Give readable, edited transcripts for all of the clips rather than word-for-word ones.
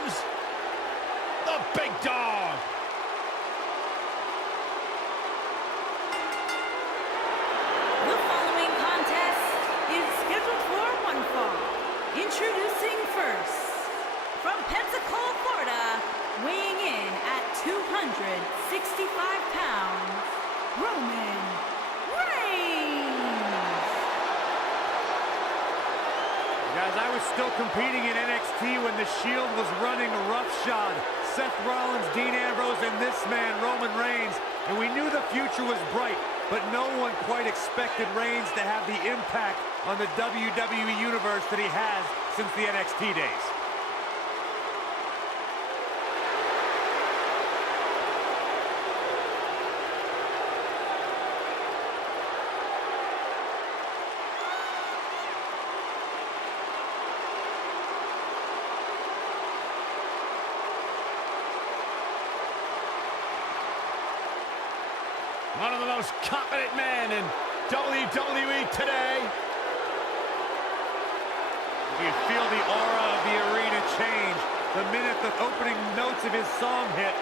comes the big dog. The following contest is scheduled for one fall. Introducing first, from Pensacola, Florida, weighing in at 265 pounds, Roman Reigns. Guys, I was still competing in NXT when the Shield was running roughshod. Seth Rollins, Dean Ambrose, and this man, Roman Reigns. And we knew the future was bright, but no one quite expected Reigns to have the impact on the WWE Universe that he has since the NXT days. One of the most confident men in WWE today. You feel the aura of the arena change the minute the opening notes of his song hit.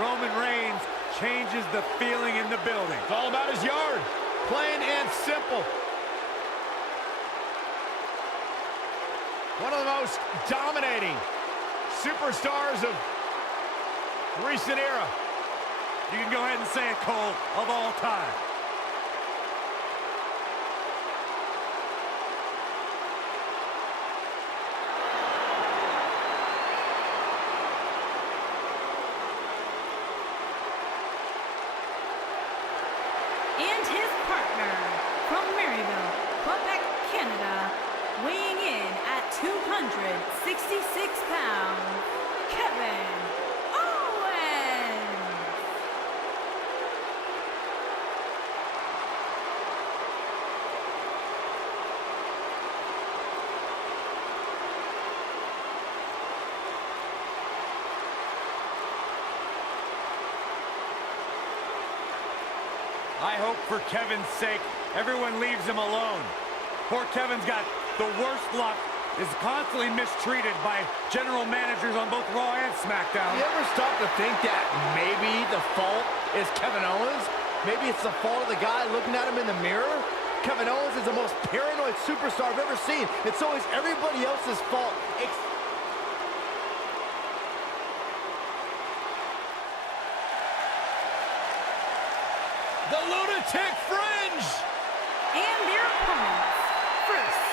Roman Reigns changes the feeling in the building. It's all about his yard, plain and simple. One of the most dominating superstars of recent era. You can go ahead and say it, Cole, of all time. And his partner, from Maryville, Quebec, Canada, weighing in at 266 pounds, Kevin Owens. I hope for Kevin's sake, everyone leaves him alone. Poor Kevin's got the worst luck, is constantly mistreated by general managers on both Raw and SmackDown. You ever stop to think that maybe the fault is Kevin Owens? Maybe it's the fault of the guy looking at him in the mirror? Kevin Owens is the most paranoid superstar I've ever seen. It's always everybody else's fault. The Lunatic Fringe! And their opponents, first,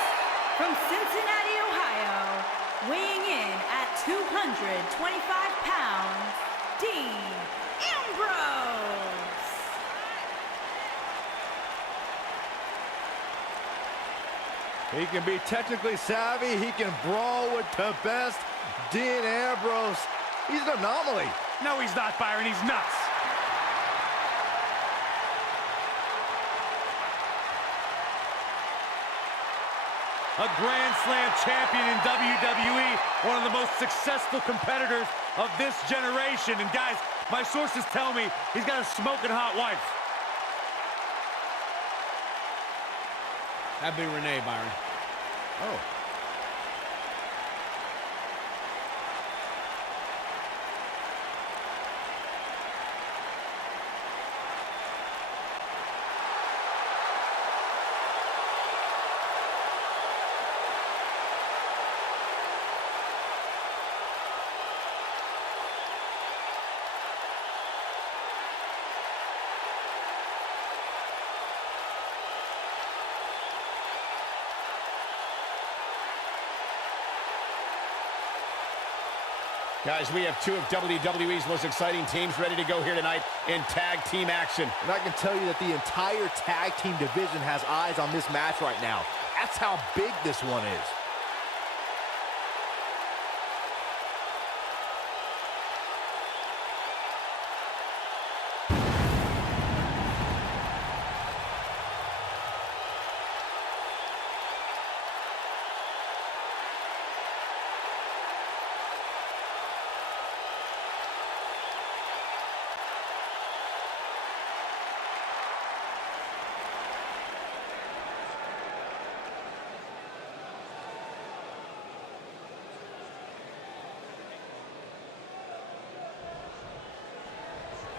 from Cincinnati, Ohio, weighing in at 225 pounds, Dean Ambrose. He can be technically savvy. He can brawl with the best. Dean Ambrose, he's an anomaly. No, he's not, Byron. He's nuts. A Grand Slam champion in WWE, one of the most successful competitors of this generation. And guys, my sources tell me he's got a smoking hot wife. That'd be Renee, Byron. Oh. Guys, we have two of WWE's most exciting teams ready to go here tonight in tag team action. And I can tell you that the entire tag team division has eyes on this match right now. That's how big this one is.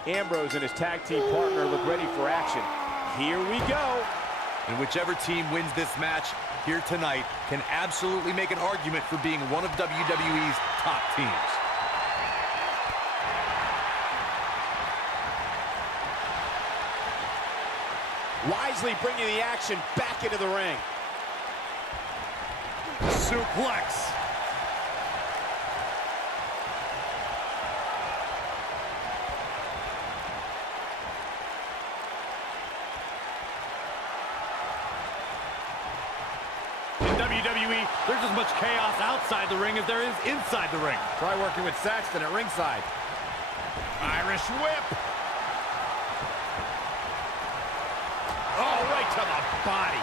Ambrose and his tag team partner look ready for action. Here we go. And whichever team wins this match here tonight can absolutely make an argument for being one of WWE's top teams. Wisely bringing the action back into the ring. Suplex. In WWE, there's as much chaos outside the ring as there is inside the ring. Try working with Saxton at ringside. Irish whip. Oh, right to the body.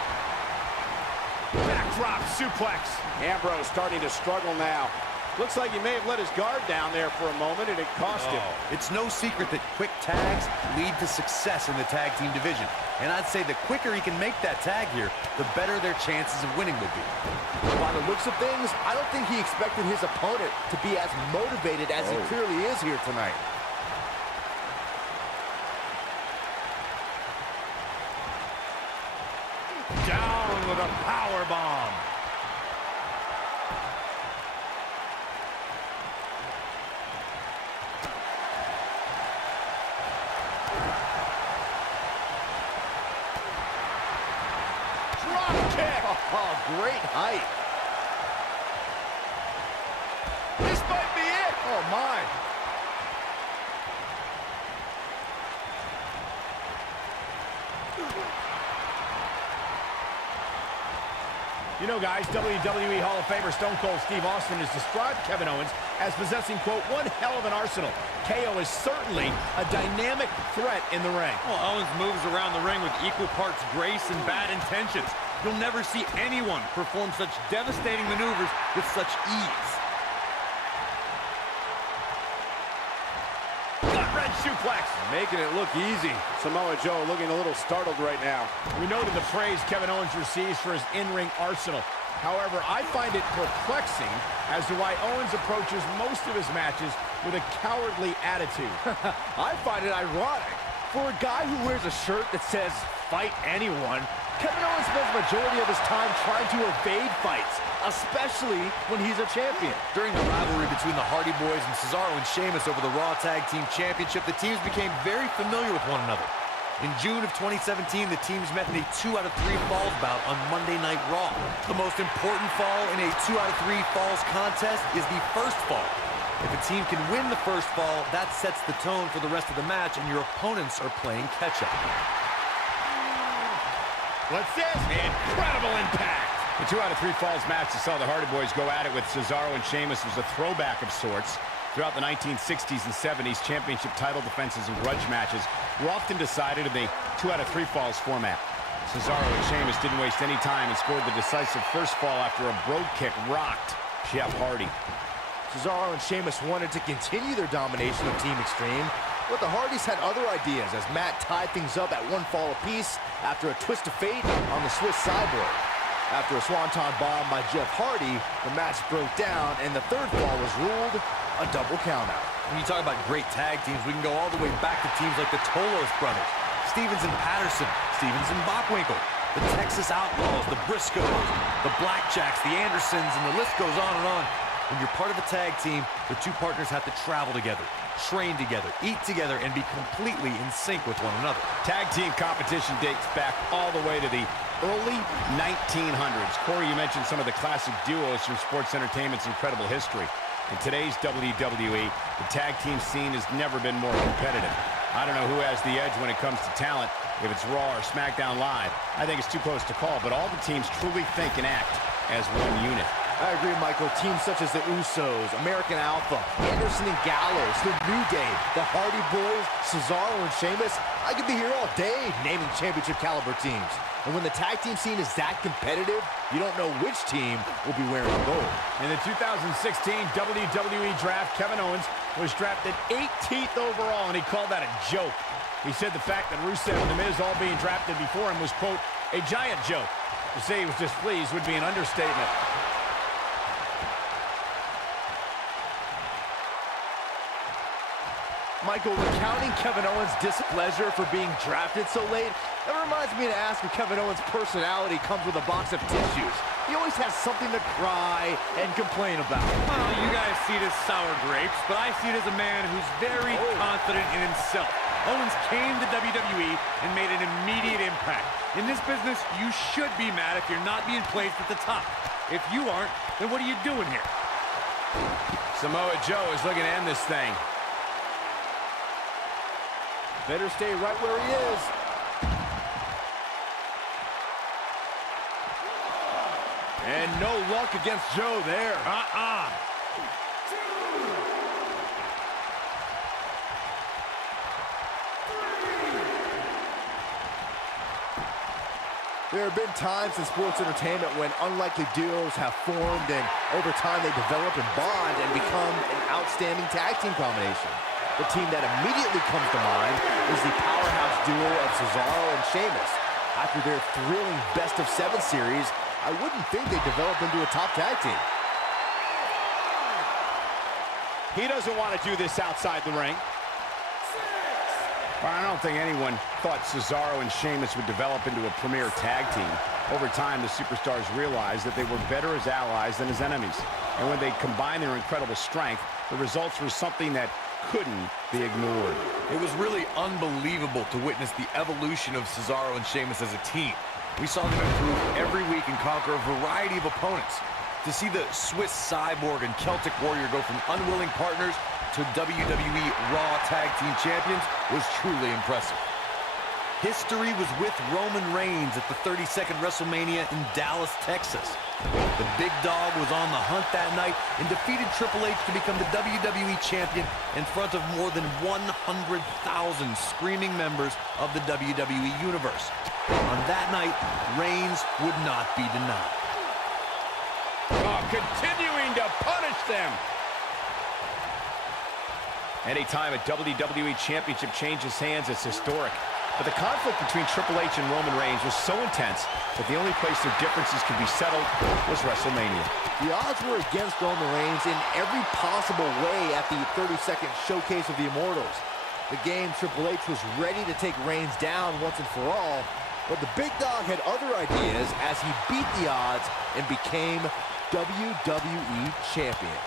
Backdrop suplex. Ambrose starting to struggle now. Looks like he may have let his guard down there for a moment, and it cost him. It's no secret that quick tags lead to success in the tag team division. And I'd say the quicker he can make that tag here, the better their chances of winning would be. By the looks of things, I don't think he expected his opponent to be as motivated as he clearly is here tonight. Down with a power bomb. Drop kick. Oh, great height. This might be it. Oh, my. You know, guys, WWE Hall of Famer Stone Cold Steve Austin has described Kevin Owens as possessing, quote, one hell of an arsenal. KO is certainly a dynamic threat in the ring. Well, Owens moves around the ring with equal parts grace and bad intentions. You'll never see anyone perform such devastating maneuvers with such ease. Gut-wrench suplex. Making it look easy. Samoa Joe looking a little startled right now. We noted the praise Kevin Owens receives for his in-ring arsenal. However, I find it perplexing as to why Owens approaches most of his matches with a cowardly attitude. I find it ironic. For a guy who wears a shirt that says, "Fight anyone," Kevin Owens spends the majority of his time trying to evade fights, especially when he's a champion. During the rivalry between the Hardy Boys and Cesaro and Sheamus over the Raw Tag Team Championship, the teams became very familiar with one another. In June of 2017, the teams met in a 2 out of 3 falls bout on Monday Night Raw. The most important fall in a 2 out of 3 falls contest is the first fall. If a team can win the first fall, that sets the tone for the rest of the match, and your opponents are playing catch-up. What's this? Incredible impact. The 2 out of 3 falls match that saw the Hardy Boys go at it with Cesaro and Sheamus was a throwback of sorts. Throughout the 1960s and 70s, championship title defenses and grudge matches were often decided in the 2 out of 3 falls format. Cesaro and Sheamus didn't waste any time and scored the decisive first fall after a brogue kick rocked Jeff Hardy. Cesaro and Sheamus wanted to continue their domination of Team Extreme, but the Hardys had other ideas as Matt tied things up at 1 fall apiece after a twist of fate on the Swiss Cyborg. After a swanton bomb by Jeff Hardy, the match broke down and the 3rd fall was ruled a double countout. When you talk about great tag teams, we can go all the way back to teams like the Tolos brothers, Stevens and Patterson, Stevens and Bockwinkel, the Texas Outlaws, the Briscoes, the Blackjacks, the Andersons, and the list goes on and on. When you're part of a tag team, the 2 partners have to travel together, train together, eat together, and be completely in sync with one another. Tag team competition dates back all the way to the early 1900s. Corey, you mentioned some of the classic duos from sports entertainment's incredible history. In today's WWE, the tag team scene has never been more competitive. I don't know who has the edge when it comes to talent, if it's Raw or SmackDown Live. I think it's too close to call, but all the teams truly think and act as one unit. I agree, Michael. Teams such as the Usos, American Alpha, Anderson and Gallows, The New Day, the Hardy Boys, Cesaro and Sheamus. I could be here all day naming championship caliber teams. And when the tag team scene is that competitive, you don't know which team will be wearing gold. In the 2016 WWE Draft, Kevin Owens was drafted 18th overall, and he called that a joke. He said the fact that Rusev and The Miz all being drafted before him was, quote, a giant joke. To say he was displeased would be an understatement. Michael, recounting Kevin Owens' displeasure for being drafted so late, that reminds me to ask if Kevin Owens' personality comes with a box of tissues. He always has something to cry and complain about. Well, you guys see it as sour grapes, but I see it as a man who's very confident in himself. Owens came to WWE and made an immediate impact. In this business, you should be mad if you're not being placed at the top. If you aren't, then what are you doing here? Samoa Joe is looking to end this thing. Better stay right where he is. And no luck against Joe there. There have been times in sports entertainment when unlikely duos have formed and over time they develop and bond and become an outstanding tag team combination. The team that immediately comes to mind is the powerhouse duo of Cesaro and Sheamus. After their thrilling best-of-7 series, I wouldn't think they'd develop into a top tag team. He doesn't want to do this outside the ring. Well, I don't think anyone thought Cesaro and Sheamus would develop into a premier tag team. Over time, the superstars realized that they were better as allies than as enemies. And when they combined their incredible strength, the results were something that couldn't be ignored. It was really unbelievable to witness the evolution of Cesaro and Sheamus as a team. We saw them improve every week and conquer a variety of opponents. To see the Swiss Cyborg and Celtic Warrior go from unwilling partners to WWE Raw Tag Team Champions was truly impressive. History was with Roman Reigns at the 32nd WrestleMania in Dallas, Texas. The big dog was on the hunt that night and defeated Triple H to become the WWE Champion in front of more than 100,000 screaming members of the WWE Universe. On that night, Reigns would not be denied. Oh, continuing to punish them. Anytime a WWE Championship changes hands, it's historic. But the conflict between Triple H and Roman Reigns was so intense that the only place their differences could be settled was WrestleMania. The odds were against Roman Reigns in every possible way at the 32nd Showcase of the Immortals. The game, Triple H was ready to take Reigns down once and for all, but the big dog had other ideas as he beat the odds and became WWE Champion.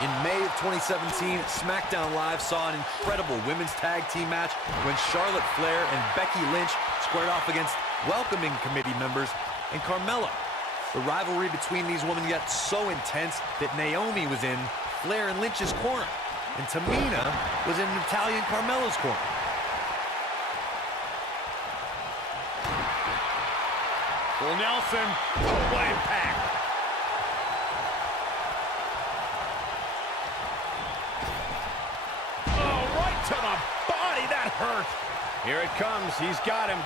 In May of 2017, SmackDown Live saw an incredible women's tag team match when Charlotte Flair and Becky Lynch squared off against welcoming committee members and Carmella. The rivalry between these women got so intense that Naomi was in Flair and Lynch's corner, and Tamina was in Natalya and Carmella's corner. Well, Nelson, what impact! To the body, that hurt. Here it comes, he's got him.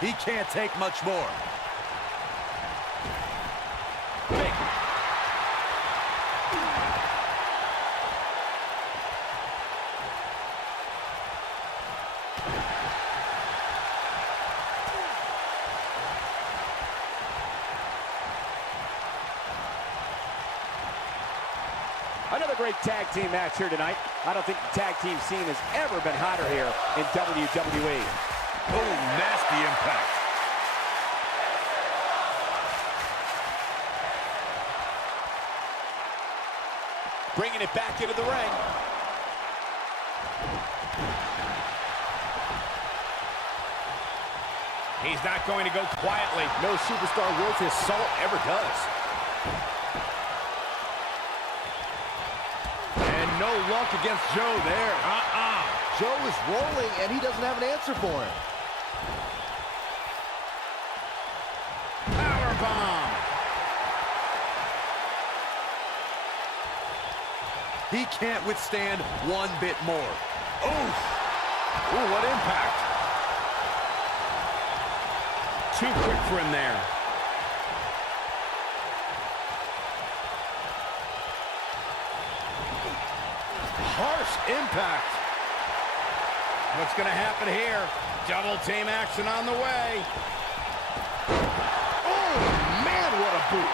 He can't take much more. Big. Another great tag team match here tonight. I don't think the tag team scene has ever been hotter here in WWE. Oh, nasty impact. Bringing it back into the ring. He's not going to go quietly. No superstar worth his salt ever does. No luck against Joe there. Joe is rolling, and he doesn't have an answer for him. Powerbomb. He can't withstand one bit more. Ooh, what impact. Too quick for him there. Harsh impact. What's going to happen here? Double team action on the way. Oh, man, what a boot.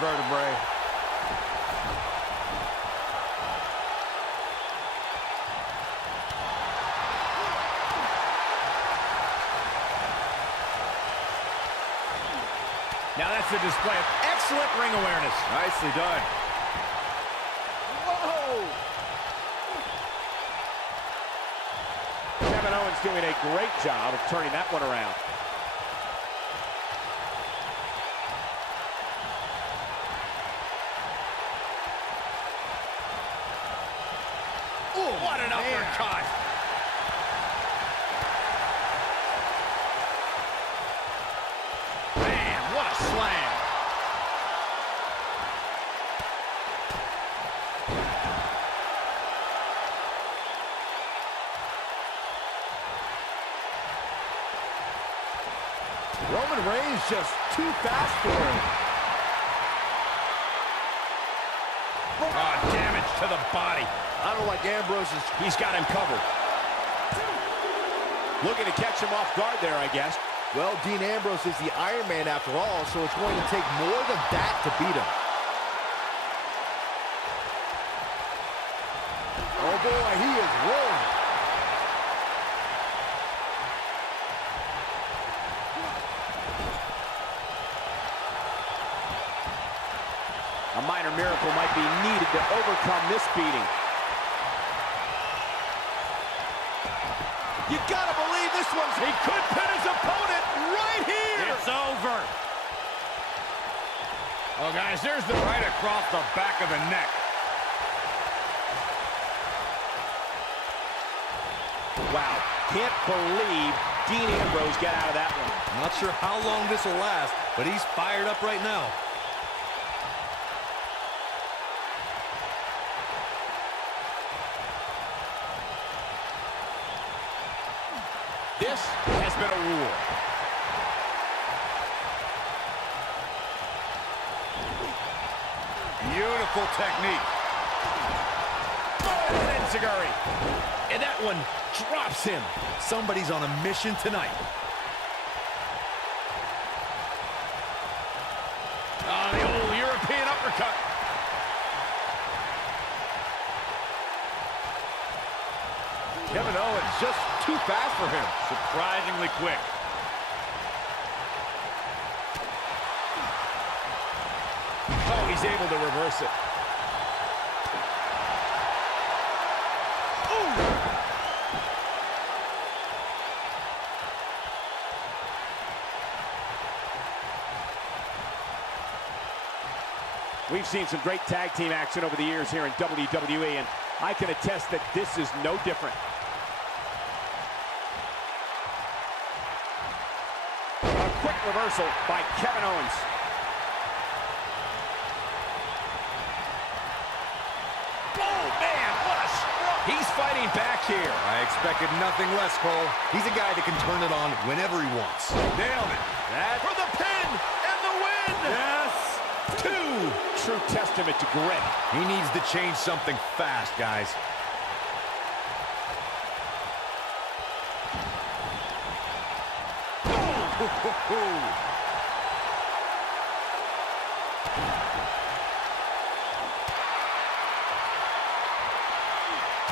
vertebrae. Now that's a display of excellent ring awareness. Nicely done. Whoa! Kevin Owens doing a great job of turning that one around. Ooh, what an uppercut. Man, what a slam. Roman Reigns just too fast for him. Oh, damage to the body. I don't like Ambrose. He's got him covered. Looking to catch him off guard there, I guess. Well, Dean Ambrose is the Iron Man after all, so it's going to take more than that to beat him. Oh boy, he is rolling. A minor miracle might be needed to overcome this beating. You gotta believe this one's... He could pin his opponent right here. It's over. Oh, guys, there's the right across the back of the neck. Wow, can't believe Dean Ambrose got out of that one. Not sure how long this will last, but he's fired up right now. This has been a rule. Beautiful technique. Oh, and enziguri. And that one drops him. Somebody's on a mission tonight. Oh, the old European uppercut. Kevin Owens just too fast for him. Surprisingly quick. Oh, he's able to reverse it. We've seen some great tag team action over the years here in WWE, and I can attest that this is no different. A quick reversal by Kevin Owens. Oh, man, what a stroke. He's fighting back here. I expected nothing less, Cole. He's a guy that can turn it on whenever he wants. Nailed it. That for the pin and the win. Yes! True testament to grit. He needs to change something fast, guys.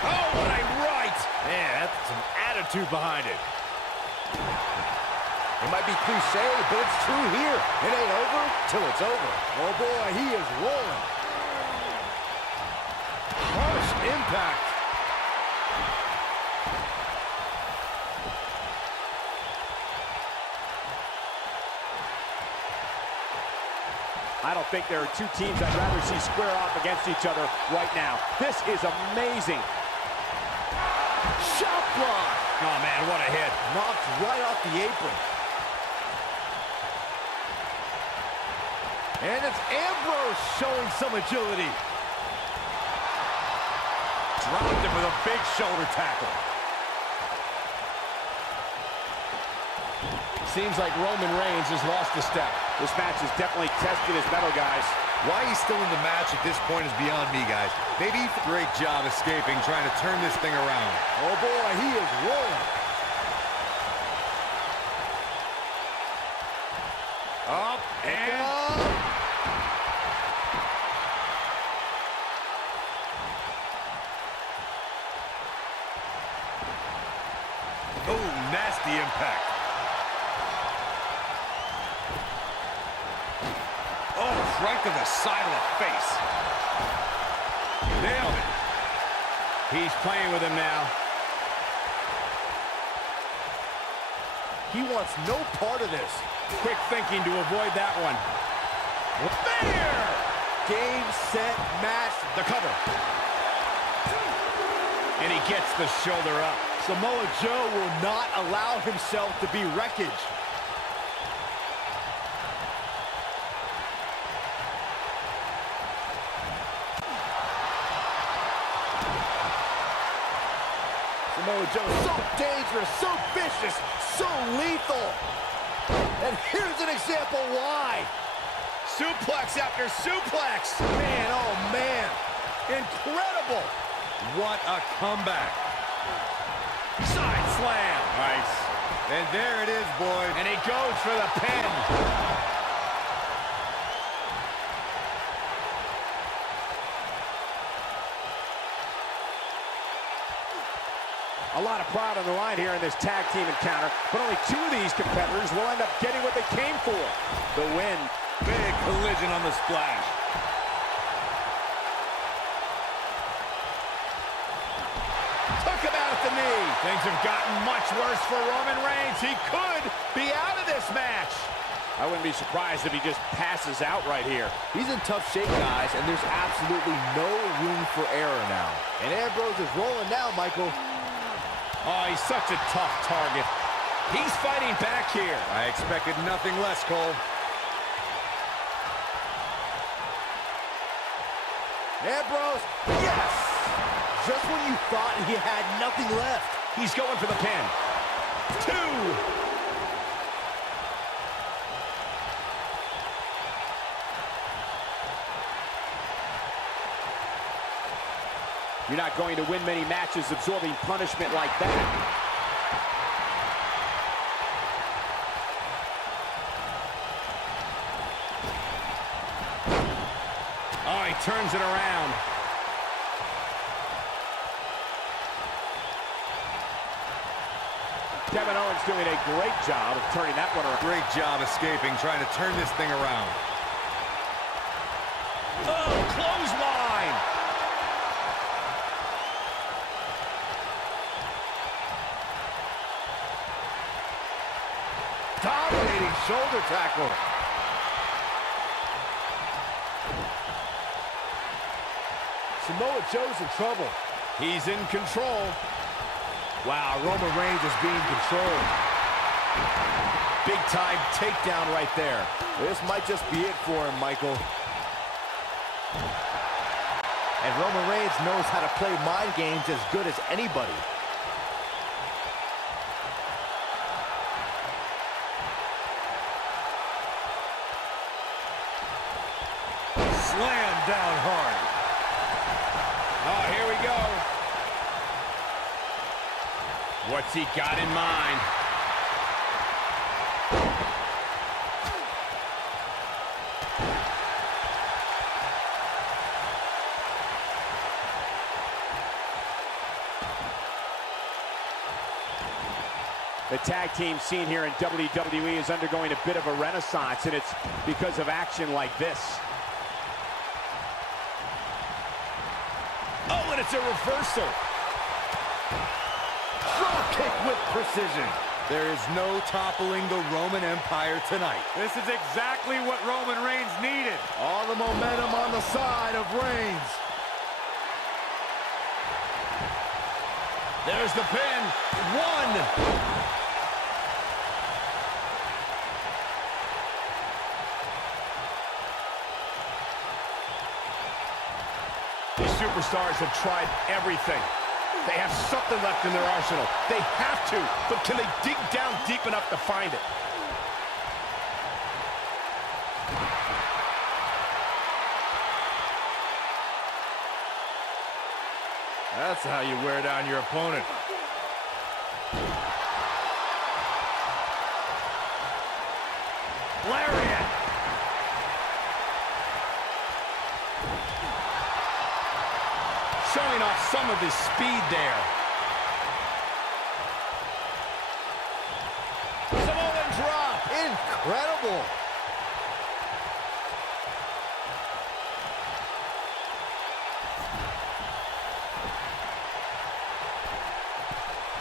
Oh, what a right. Man, that's some attitude behind it. It might be cliche, but it's true here. It ain't over till it's over. Oh boy, he is rolling. Harsh impact. I don't think there are two teams I'd rather see square off against each other right now. This is amazing. Shot block. Oh, man, what a hit. Knocked right off the apron. And it's Ambrose showing some agility. Dropped him with a big shoulder tackle. Seems like Roman Reigns has lost a step. This match is definitely testing his mettle, guys. Why he's still in the match at this point is beyond me, guys. Maybe he did a great job escaping, trying to turn this thing around. Oh boy, he is rolling. Up and... Oh, nasty impact. Oh, right to the side of the face. Nailed it. He's playing with him now. He wants no part of this. Quick thinking to avoid that one. There! Game, set, match. The cover. And he gets the shoulder up. Samoa Joe will not allow himself to be wreckage. Samoa Joe, so dangerous, so vicious, so lethal. And here's an example why. Suplex after suplex. Man, oh man. Incredible. What a comeback. Side slam. Nice. And there it is, boys. And he goes for the pin. A lot of pride on the line here in this tag team encounter, but only two of these competitors will end up getting what they came for, the win. Big collision on the splash. Took him out at the knee. Things have gotten much worse for Roman Reigns. He could be out of this match. I wouldn't be surprised if he just passes out right here. He's in tough shape, guys, and there's absolutely no room for error now. And Ambrose is rolling now, Michael. Oh, he's such a tough target. He's fighting back here. I expected nothing less, Cole. Ambrose, yes! Just when you thought he had nothing left. He's going for the pin. 2. You're not going to win many matches absorbing punishment like that. Oh, he turns it around. Kevin Owens doing a great job of turning that one around. Great job escaping, trying to turn this thing around. Oh, clothesline. Dominating shoulder tackle. Samoa Joe's in trouble. He's in control. Wow, Roman Reigns is being controlled. Big time takedown right there. This might just be it for him, Michael. And Roman Reigns knows how to play mind games as good as anybody. Slam down hard. Oh, here we go. What's he got in mind? The tag team scene here in WWE is undergoing a bit of a renaissance, and it's because of action like this. Oh, and it's a reversal. Drop kick with precision. There is no toppling the Roman Empire tonight. This is exactly what Roman Reigns needed. All the momentum on the side of Reigns. There's the pin. 1. These superstars have tried everything. They have something left in their arsenal. They have to, but can they dig down deep enough to find it? That's how you wear down your opponent. Lariat. Showing off some of his speed there. incredible.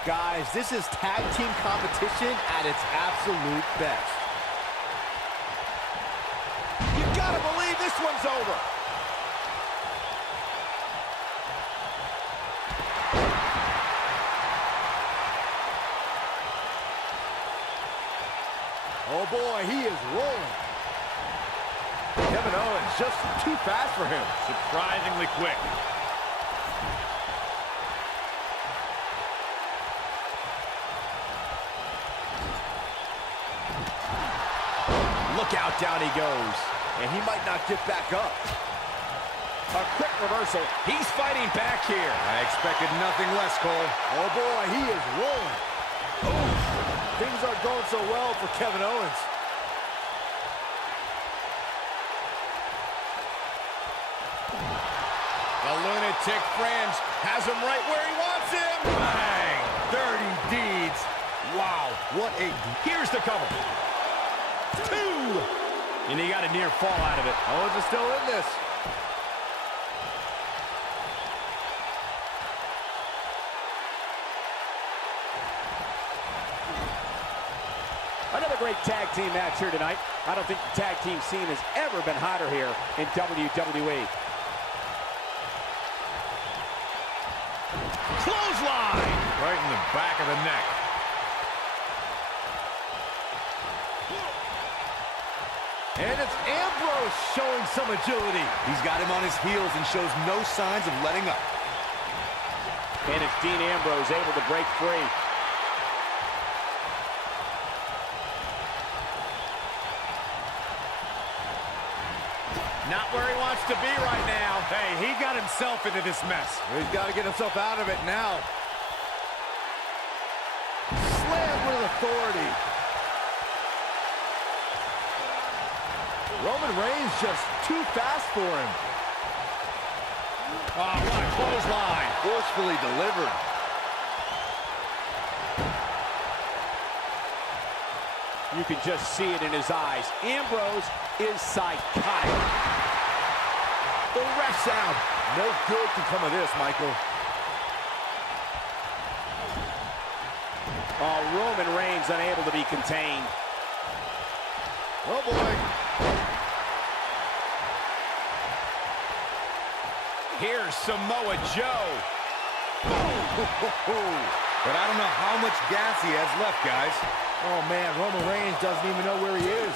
Guys, this is tag team competition at its absolute best. You gotta believe this one's over. Oh boy, he is rolling. Kevin Owens just too fast for him. Surprisingly quick. Look out, down he goes. And he might not get back up. A quick reversal. He's fighting back here. I expected nothing less, Cole. Oh boy, he is rolling. Oh, things aren't going so well for Kevin Owens. The lunatic fringe has him right where he wants him. Bang! Dirty deeds. Wow, what a... Here's the cover. 2! And he got a near fall out of it. Owens is still in this. Another great tag team match here tonight. I don't think the tag team scene has ever been hotter here in WWE. Clothesline! Right in the back of the neck. And it's Ambrose showing some agility. He's got him on his heels and shows no signs of letting up. And it's Dean Ambrose able to break free. Not where he wants to be right now. Hey, he got himself into this mess. He's got to get himself out of it now. Slam with authority. Roman Reigns just too fast for him. Oh, what a clothesline. Forcefully delivered. You can just see it in his eyes. Ambrose is psychotic. The ref's out. No good can come of this, Michael. Oh, Roman Reigns unable to be contained. Oh, boy. Here's Samoa Joe. But I don't know how much gas he has left, guys. Oh, man, Roman Reigns doesn't even know where he is.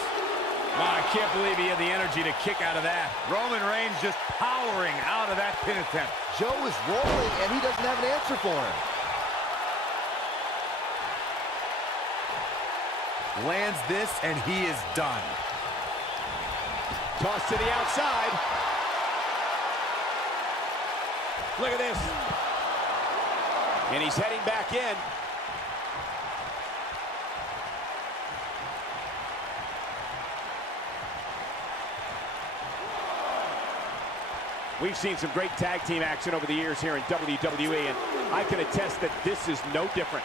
I can't believe he had the energy to kick out of that. Roman Reigns just powering out of that pin attempt. Joe is rolling, and he doesn't have an answer for him. Lands this, and he is done. Toss to the outside. Look at this. And he's heading back in. We've seen some great tag team action over the years here in WWE, and I can attest that this is no different.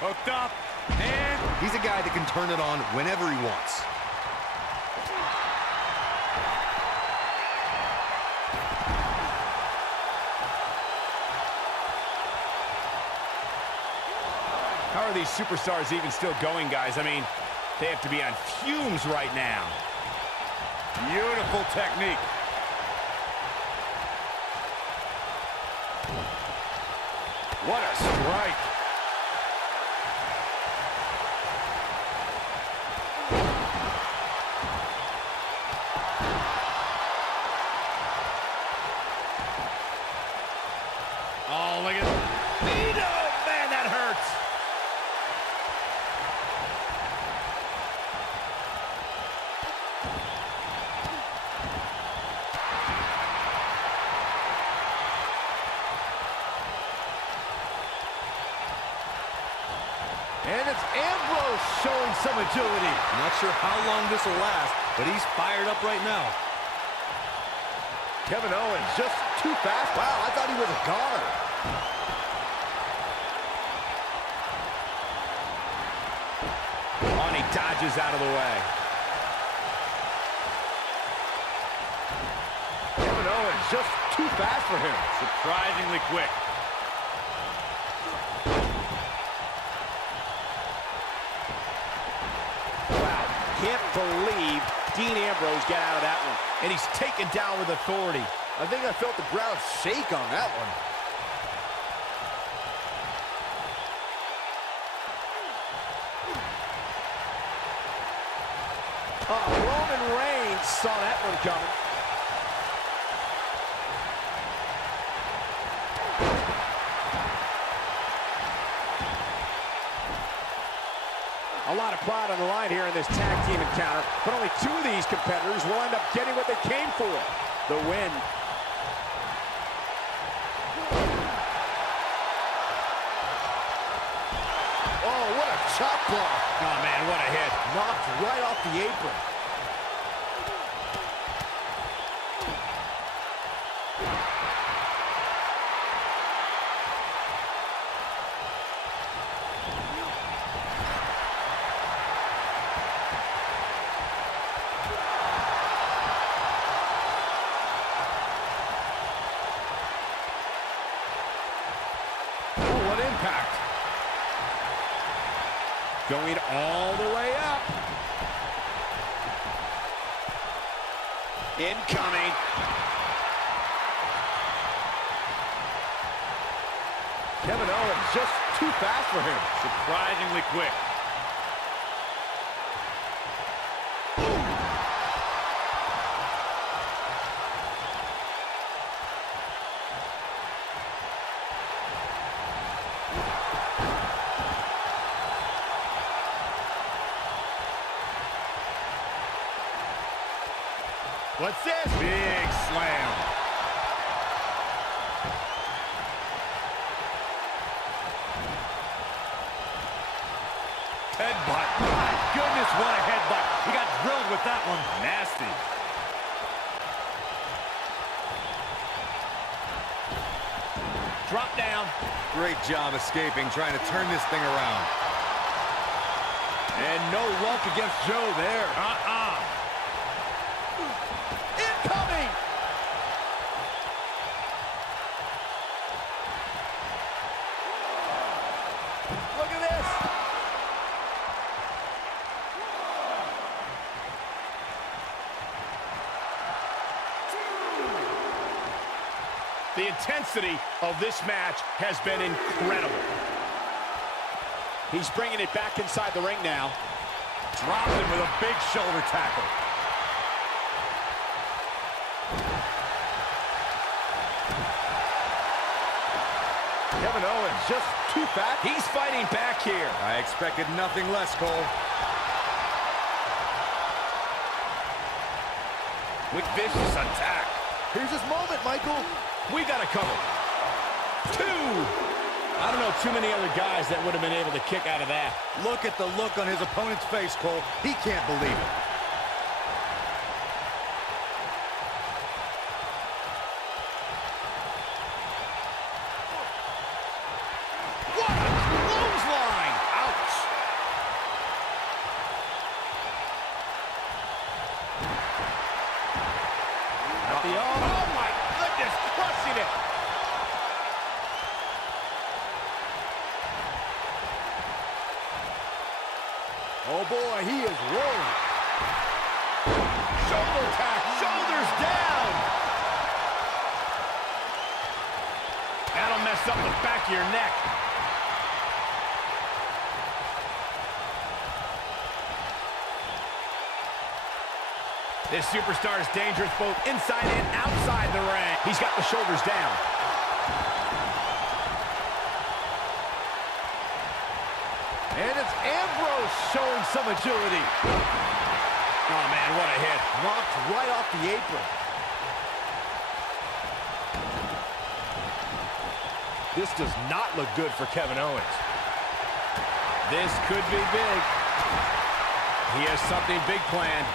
Hooked up, and He's a guy that can turn it on whenever he wants. How are these superstars even still going, guys? I mean, they have to be on fumes right now. beautiful technique. What a strike. Oh, look at Nino! Man, that hurts. And it's Ambrose showing some agility. Not sure how long this will last, but he's fired up right now. Kevin Owens just too fast. Wow, I thought he was a goner. Oh, and he dodges out of the way. Kevin Owens just too fast for him. Surprisingly quick. Wow, can't believe Dean Ambrose got out of that one. And he's taken down with authority. I think I felt the ground shake on that one. Roman Reigns saw that one coming. A lot of pride on the line here in this tag team encounter, but only two of these competitors will end up getting what they came for, the win. Oh, what a chop block. Oh, man, what a hit. Knocked right off the apron. Oh, what impact. Going all the way up. Incoming. Kevin Owens just too fast for him. Surprisingly quick. What's this? Big slam. Headbutt. My goodness, what a headbutt. He got drilled with that one. Nasty. Drop down. Great job escaping, trying to turn this thing around. And no luck against Joe there. Incoming! Look at this! The intensity of this match has been incredible. He's bringing it back inside the ring now. Dropped him with a big shoulder tackle. Kevin Owens just too fast. He's fighting back here. I expected nothing less, Cole. With vicious attack. Here's his moment, Michael. We got a cover. Two. I don't know too many other guys that would have been able to kick out of that. Look at the look on his opponent's face, Cole. He can't believe it. What a clothesline! Ouch! Not the arm. Oh my goodness, crushing it! Oh boy, he is rolling. Shoulder tap, shoulders down! That'll mess up the back of your neck. This superstar is dangerous both inside and outside the ring. He's got the shoulders down. And it's Ambrose showing some agility. Oh, man, what a hit. Knocked right off the apron. This does not look good for Kevin Owens. This could be big. He has something big planned.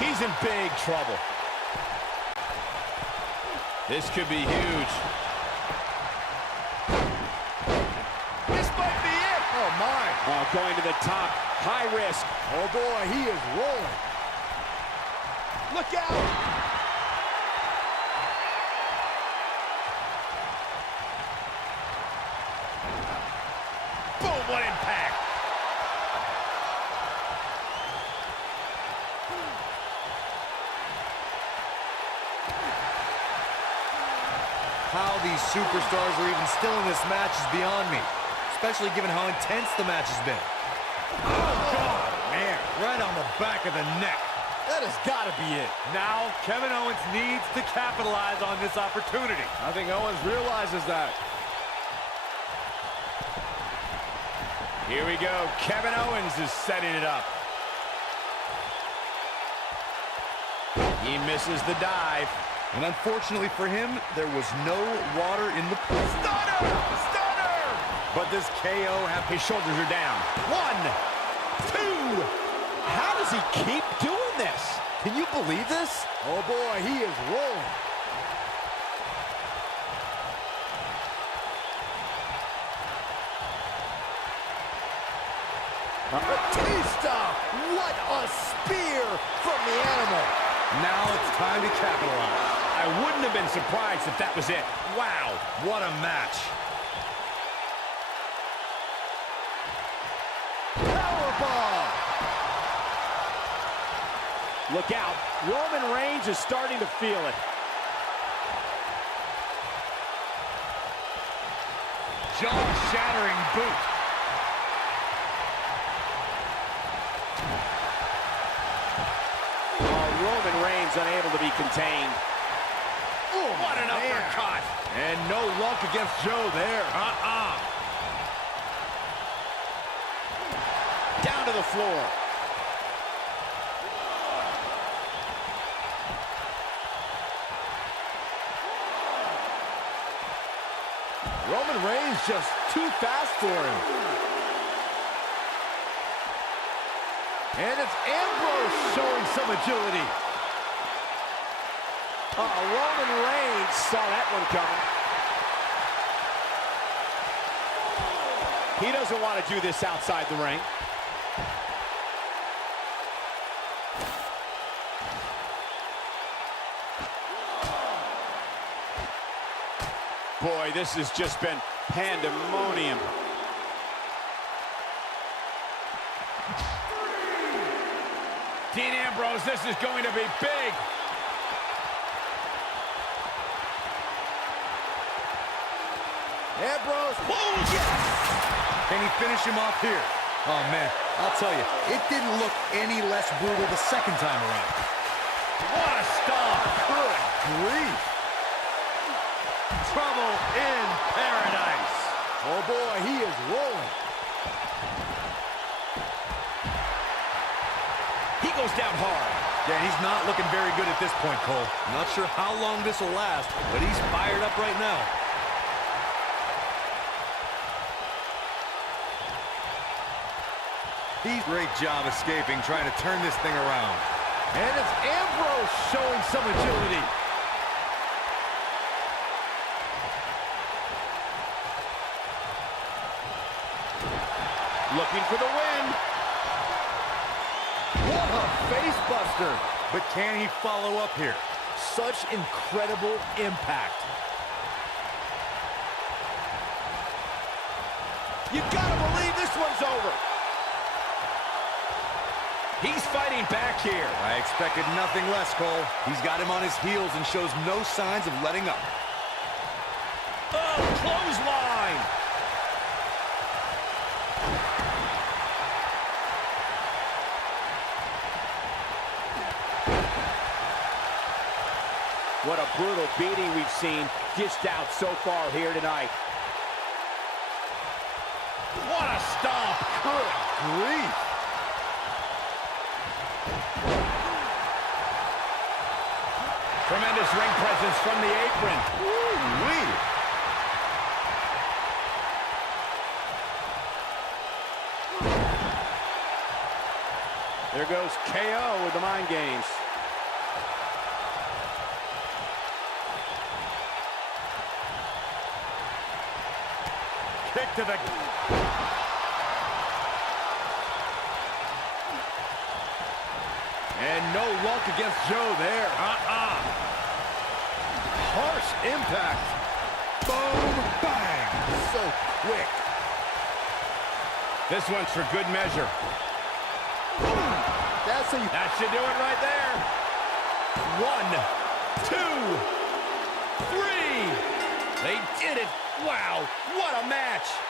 He's in big trouble. This could be huge. This might be it. Oh, my. Oh, going to the top. High risk. Oh, boy, he is rolling. Look out. Boom, what impact. How these superstars are even still in this match is beyond me, especially given how intense the match has been. Oh, God, man, right on the back of the neck. That has got to be it. Now, Kevin Owens needs to capitalize on this opportunity. I think Owens realizes that. Here we go. Kevin Owens is setting it up. He misses the dive. And unfortunately for him, there was no water in the pool. Stunner! Stunner! But this KO His shoulders are down. 1, 2. How does he keep doing this? Can you believe this? Oh, boy, he is rolling. Batista! What a spear from the animal. Now it's time to capitalize. I wouldn't have been surprised if that was it. Wow, What a match. Powerbomb! Look out. Roman Reigns is starting to feel it. Jaw-shattering boot. Roman Reigns unable to be contained. Oh, what an man. uppercut. And no luck against Joe there. Down to the floor. Roman Reigns just too fast for him. And it's Ambrose showing some agility. Roman Reigns saw that one coming. He doesn't want to do this outside the ring. Boy, this has just been pandemonium. Dean Ambrose, this is going to be big. Ambrose. Oh, yes! Can he finish him off here? Oh, man, I'll tell you, it didn't look any less brutal the second time around. What a stomp. Good grief. Trouble in paradise. Oh, boy, he is rolling. He goes down hard. Yeah, he's not looking very good at this point, Cole. Not sure how long this will last, but he's fired up right now. Great job escaping, trying to turn this thing around. And it's Ambrose showing some agility. Looking for the win. What a face buster. But can he follow up here? Such incredible impact. You gotta believe this one's over. He's fighting back here. I expected nothing less, Cole. He's got him on his heels and shows no signs of letting up. Oh, clothesline. What a brutal beating we've seen dished out so far here tonight. What a stomp. Good grief. Tremendous ring presence from the apron. Woo-wee. There goes KO with the mind games. to the... And no luck against Joe there. Harsh impact. Boom, bang. So quick. This one's for good measure. That's a... That should do it right there. 1, 2, 3. They did it. Wow, what a match.